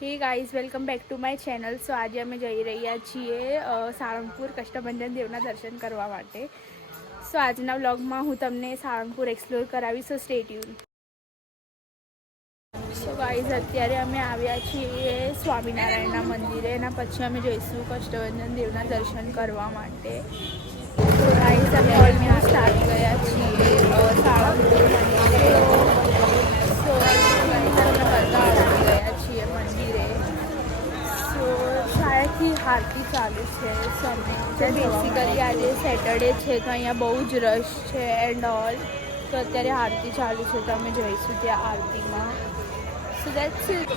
હે guys, welcome back to my channel. So આજે અમે જઈ રહ્યા છીએ સાળંગપુર કષ્ટભંજન દેવના દર્શન કરવા માટે. સો આજના વ્લોગમાં હું તમને સાળંગપુર એક્સપ્લોર કરાવીશ, સો સ્ટે ટ્યુન. સો ગાઈઝ, અત્યારે અમે આવ્યા છીએ સ્વામિનારાયણના મંદિરે. એના પછી અમે જઈશું કષ્ટભંજન દેવના દર્શન કરવા માટે. સો ગાઈઝ, અમે ઓલમોસ્ટ આવી ગયા છીએ સાળંગપુર મંદિરે. સો ગાઈઝ, અમે બધા આવી ગયા છીએ મંદિરે. સો શાયદથી આરતી ચાલુ છે સમય. બેસિકલી આજે સેટરડે છે તો અહીંયા બહુ જ રશ છે એન્ડ ઓલ. તો અત્યારે આરતી ચાલુ છે તો અમે જઈશું ત્યાં આરતીમાં. સો દેટ્સ ઇટ.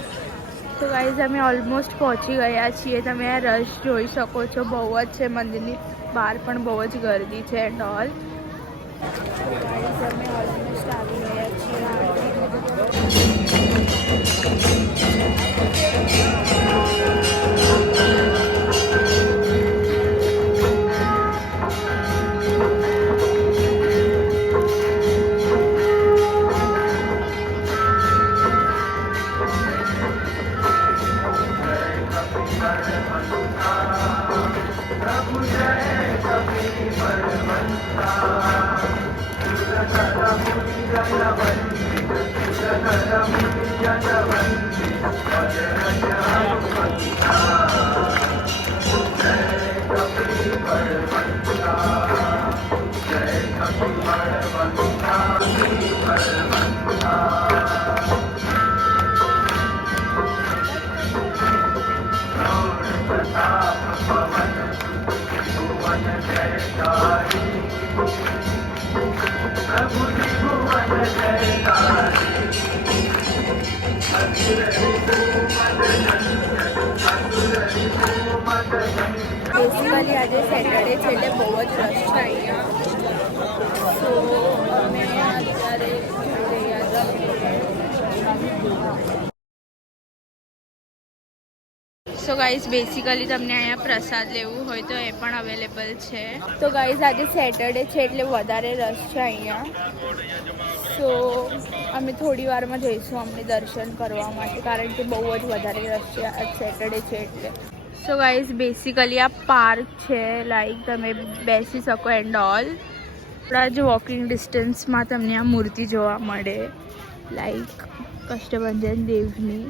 તો ગાઈઝ, અમે ઓલમોસ્ટ પહોંચી ગયા છીએ. તમે આ રશ જોઈ શકો છો, બહુ જ છે. મંદિરની બહાર પણ બહુ જ ગર્દી છે એન્ડ ઓલ. તો ગાઈઝ, અમે ઓલમોસ્ટ આવી ગયા છીએ આરતીમાં. બેસિકલી આજે સેટરડે છે એટલે બહુ જ રશ છે અહીંયા. સો અમે અત્યારે જઈ રહ્યા છીએ. સો ગાઈઝ, બેસિકલી તમને અહીંયા પ્રસાદ લેવું હોય તો એ પણ અવેલેબલ છે. તો ગાઈઝ, આજે સેટરડે છે એટલે વધારે રશ છે અહીંયા. સો અમે થોડી વારમાં જઈશું અમને દર્શન કરવા માટે, કારણ કે બહુ જ વધારે રશ છે. આજ સેટરડે છે એટલે. સો ગાઈઝ, બેસિકલી આ પાર્ક છે, લાઈક તમે બેસી શકો એન્ડ ઓલ. થોડા જ વોકિંગ ડિસ્ટન્સમાં તમને આ મૂર્તિ જોવા મળે, લાઈક કષ્ટભંજન દેવની.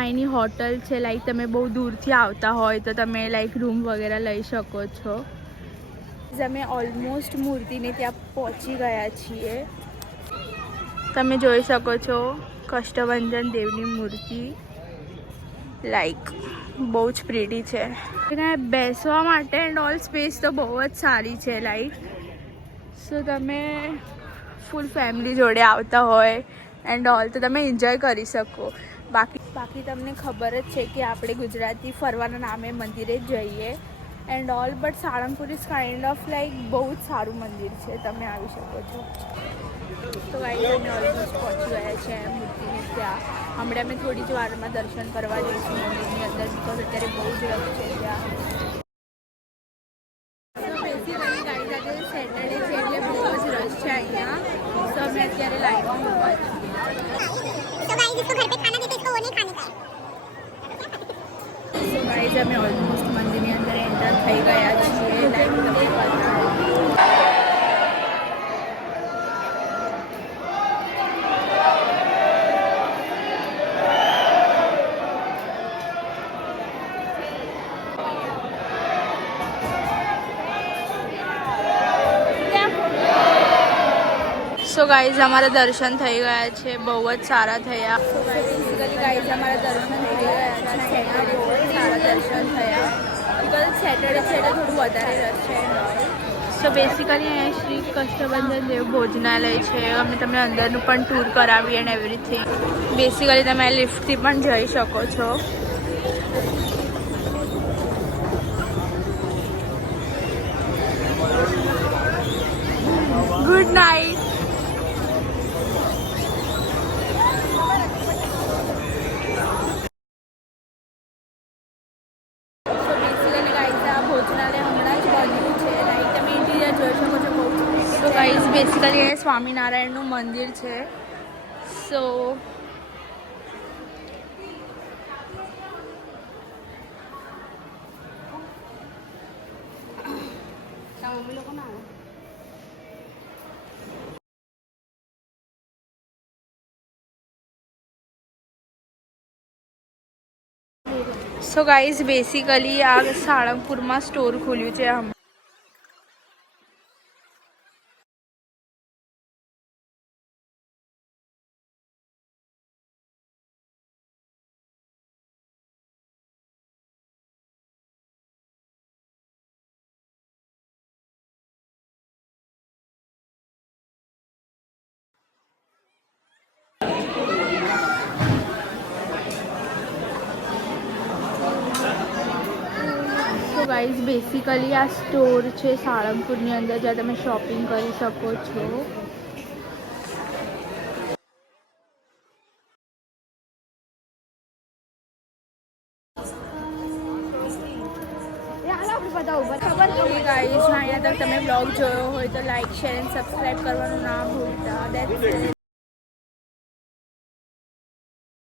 અહીંની હોટલ છે, લાઈક તમે બહુ દૂરથી આવતા હોય તો તમે લાઈક રૂમ વગેરે લઈ શકો છો. અમે ઓલમોસ્ટ મૂર્તિને ત્યાં પહોંચી ગયા છીએ. તમે જોઈ શકો છો કષ્ટભંજન દેવની મૂર્તિ, લાઈક બહુ જ પ્રીટી છે. એને બેસવા માટે એન્ડ ઓલ સ્પેસ તો બહુ જ સારી છે લાઈક. સો તમે ફૂલ ફેમિલી જોડે આવતા હોય એન્ડ ઓલ તો તમે એન્જોય કરી શકો. બાકી તમને ખબર જ છે કે આપણે ગુજરાતી ફરવાના નામે મંદિરે જ જઈએ and all, but Salangpur is kind of like બહુ જ સારું મંદિર છે, તમે આવી શકો છો. તો ગાઈઝ, અમે ઓલમોસ્ટ પહોંચી ગયા છે મૂર્તિને ત્યાં. હમણાં અમે થોડી જ વારમાં દર્શન કરવા જઈશું મંદિરની અંદર, બિકોઝ અત્યારે બહુ જ રશ છે ત્યાં. તો બેસિકલી ગાઈઝ, આજે સેટરડે છે એટલે બહુ જ રશ છે અહીંયા. તો અમે અત્યારે લાઈનમાં ઊભા છીએ. તો ગાઈઝ, અમે ઓલમોસ્ટ મંદિરની અંદર એન્ટર થઈ ગયા છીએ. લાઈક તમને સો ગાઈઝ, અમારા દર્શન થઈ ગયા છે, બહુ જ સારા થયા. સો બેસિકલી ગાઈઝ, અમારા દર્શન થઈ ગયા છે. સેટરડે બહુ જ સારા દર્શન થયા, બિકોઝ સેટરડે છે એટલે થોડું વધારે રશ છે. સો બેસિકલી અહીંયા શ્રી કષ્ટભંજન દેવ ભોજનાલય છે. અમે તમને અંદરનું પણ ટૂર કરાવી એન્ડ એવરીથિંગ. બેસિકલી તમે લિફ્ટથી પણ જઈ શકો છો. Good night. ભોજનાલય હમણાં જ બન્યું છે, લાઈક તમે ઇન્ટિરિયર જોઈ શકો છો, બહુ જ. તો ગાઈઝ, બેસિકલી એ સ્વામિનારાયણનું મંદિર છે. સો સો ગાઈઝ બેસિકલી આ સાળંગપુરમાં સ્ટોર ખુલ્યું છે આમ. તો ગાઈઝ બેસિકલી આ સ્ટોર છે સાળંગપુરની અંદર જ્યાં તમે શોપિંગ કરી શકો છો. ગાઈઝ અહીંયા તક તમે બ્લોગ જોયો હોય તો લાઈક શેર એન્ડ સબસ્ક્રાઈબ કરવાનું ના ભૂલતા.